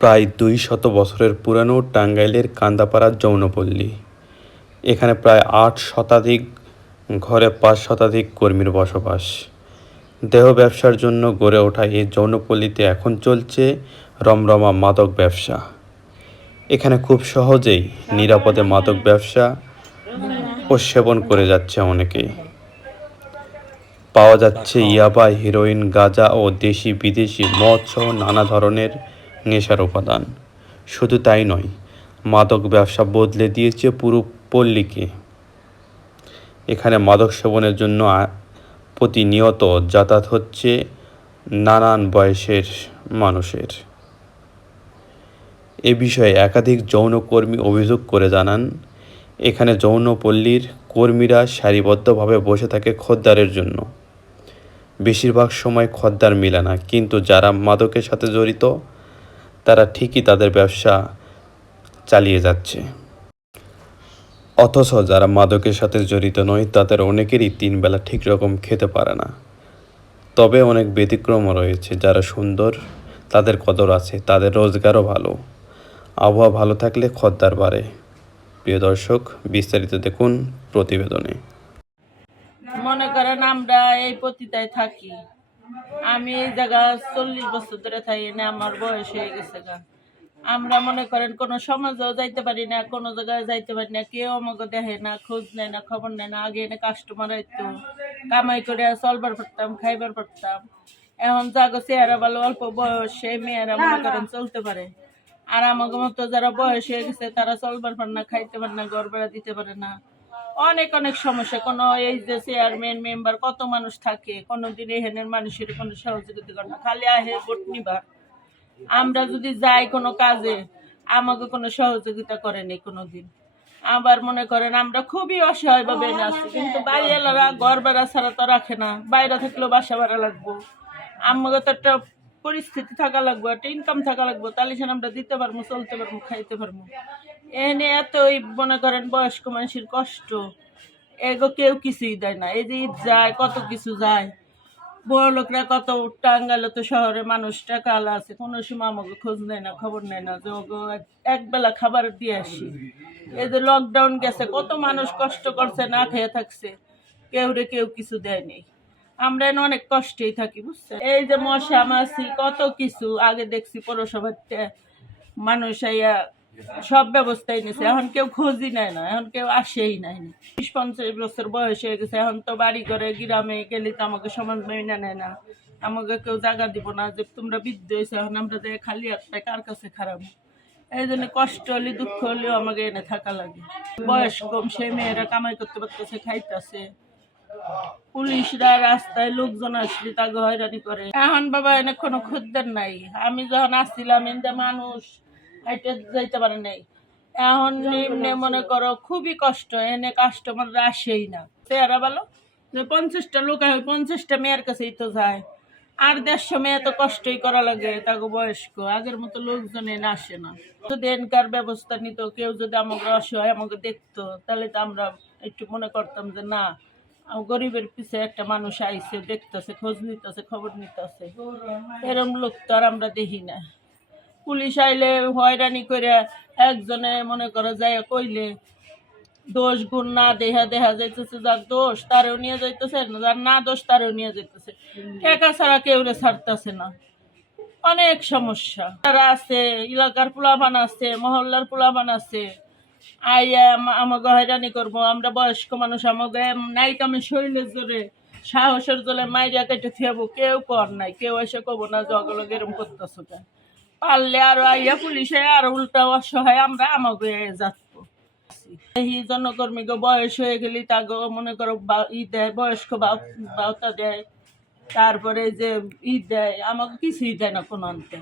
প্রায় দুই শত বছরের পুরানো টাঙ্গাইলের কান্দাপাড়া যৌনপল্লী। এখানে প্রায় আট শতাধিক, ঘরে পাঁচ শতাধিক কর্মীর বসবাস। দেহ ব্যবসার জন্য গড়ে ওঠা এই যৌনপল্লীতে এখন চলছে রমরমা মাদক ব্যবসা। এখানে খুব সহজেই নিরাপদে মাদক ব্যবসা ও সেবন করে যাচ্ছে অনেকেই পাওয়া যাচ্ছে ইয়াবা, হিরোইন, গাঁজা ও দেশি বিদেশি মদ সহ নানা ধরনের নেশার উপাদান। শুধু তাই নয়, মাদক ব্যবসা বদলে দিয়েছে পুরো পল্লীকে। এখানে মাদক সেবনের জন্য প্রতিনিয়ত যাতায়াত হচ্ছে নানান বয়সের মানুষের। এ বিষয়ে একাধিক যৌনকর্মী অভিযোগ করে জানান, এখানে যৌনপল্লীর কর্মীরা সারিবদ্ধভাবে বসে থাকে খদ্দারের জন্য। বেশিরভাগ সময় খদ্দার মিলে না, কিন্তু যারা মাদকের সাথে জড়িত তারা ঠিকই তাদের ব্যবসা চালিয়ে যাচ্ছে। অথচ যারা মাদকের সাথে জড়িত নয়, তাদের অনেকেরই তিন বেলা ঠিক রকম খেতে পারে না। তবে অনেক ব্যতিক্রমও রয়েছে, যারা সুন্দর, তাদের কদর আছে, তাদের রোজগারও ভালো। আবহাওয়া ভালো থাকলে খদ্দার বাড়ে। প্রিয় দর্শক, বিস্তারিত দেখুন প্রতিবেদনে। মনে করেন আমরা এই পতিতায় থাকি। আমি এই জায়গা চল্লিশ বছর ধরে থাকি না আমার বয়স হয়ে গেছে গা। আমরা মনে করেন কোনো সমাজেও যাইতে পারি না কোনো জায়গায় যাইতে পারি না কেউ আমাকে দেখে না খোঁজ নেয় না খবর নেয় না আগে এনে কাস্টমার আইতো কামাই করে চলবার পারতাম খাইবার পারতাম। এখন যাগো চেহারা ভালো অল্প বয়স বয়সে মেয়েরা মনে করেন চলতে পারে। আর আমাকে মতো যারা বয়স হয়ে গেছে তারা চলবার পারে না খাইতে পারে না ঘর বেড়া দিতে পারে না। অনেক অনেক সমস্যা। কোনো এই যে চেয়ারম্যান মেম্বার কত মানুষ থাকে কোনো দিন এখানের মানুষের কোনো সহযোগিতা করে না। খালি আহে ভোট নিবার। আমরা যদি যাই কোনো কাজে, আমাকে কোনো সহযোগিতা করেনি কোনো দিন আবার মনে করেন আমরা খুবই অসহায় ভাবে আছি, কিন্তু বাড়িওয়ালারা ঘর ভাড়া ছাড়া তো রাখে না। বাইরে থাকলেও বাসা ভাড়া লাগবো। আমাকে তো একটা পরিস্থিতি থাকা লাগবো, একটা ইনকাম থাকা লাগবো। তাহলে সেখানে আমরা দিতে পারব, চলতে পারব, খাইতে পারব। এনে এতই মনে করেন বয়স্ক মানুষের কষ্ট। এগো কেউ কিছুই দেয় না। এই যে ঈদ যায়, কত কিছু যায়। বড় লোকরা কত টাঙ্গালে তো শহরে মানুষ টাকা আছে, কোনো সময় আমাকে খোঁজ নেয় না, খবর নেয় না যে ওগো এক- একবেলা খাবার দিয়ে আসি। এই যে লকডাউন গেছে, কত মানুষ কষ্ট করছে, না খেয়ে থাকছে। কেউ রে কেউ কিছু দেয়নি আমরা এনে অনেক কষ্টেই থাকি, বুঝছেন? এই যে মশা মাছি, কত কিছু। আগে দেখছি পৌরসভাতে মানুষ আইয়া সব ব্যবস্থাই নিছে। এখন কেউ খোঁজই নেয় না, এখন কেউ আসেই নাই। বিশ পঞ্চাশ বছর বয়স হয়ে গেছে, এখন তো বাড়ি করে গ্রামে গেলে তো আমাকে সমাজ মেনে নেয় না। আমাকে কেউ জায়গা দিব না যে তোমরা বৃদ্ধ হয়েছে, এখন আমরা যে খালি একটা কার কাছে খারাপ? এই জন্য কষ্ট হলে, দুঃখ হলেও আমাকে এনে থাকা লাগে। বয়স কম, সেই মেয়েরা কামাই করতে পারতেছে, খাইতেছে। পুলিশরা রাস্তায় লোকজন আসলে তাকে হয়রানি করে। এখন বাবা এনে কোনো খদ্দের নাই। আমি যখন আসছিলাম এনে মানুষ হাইটে যাইতে পারে নাই। এখন নিম্নে মনে করো খুবই কষ্ট এনে কাস্টমাররা আসেই না। চেহারা ভালো? যে পঞ্চাশটা লোক হয় পঞ্চাশটা মেয়ের কাছেই তো যায়। আর দেড়শো মেয়ে তো কষ্টই করা লাগে তাকে বয়স্ক। আগের মতো লোকজন এনে আসে না। যদি এনকার ব্যবস্থা নিত কেউ যদি আমাকে অসহায় আমাকে দেখতো তাহলে তো আমরা একটু মনে করতাম যে না গরিবের পিছে একটা মানুষ আইছে দেখতেছে খোঁজ নিতেছে খবর নিতেছে। এরম লোক তো আর আমরা দেখি না। পুলিশ আইলে হয়রানি করে একজনে মনে করো যায় কইলে দোষ গুণ না দেহা দেহা যাইতেছে, যার দোষ তারেও নিয়ে যাইতেছে, যার না দোষ তারেও নিয়ে যাইতেছে। টাকা ছাড়া কেউ রে ছাড়তেছে না। অনেক সমস্যা। তারা আছে এলাকার পোলাপান আছে, মহল্লার পোলাপান আছে। আইয়া আমাকে হয়রানি করব, আমরা বয়স্ক মানুষ আমাকে নাই আমি শরীরের জোরে, সাহসের জোরে মাইরা কেটে থিয়াবো কেউ কর নাই, কেউ এসে কব না জগলো এরম করতেছো কেন? পারলে আরও আইয়া পুলিশে আরও উল্টা অসহায় আমরা আমাকে যাচ্ছি এই জনকর্মীকে বয়স হয়ে গেলি তাকে মনে করো ই দেয়, বয়স্ক বাউতা দেয়, তারপরে যে ঈদ দেয়, আমাকে কিছুই দেয় না কোনো অন্তে।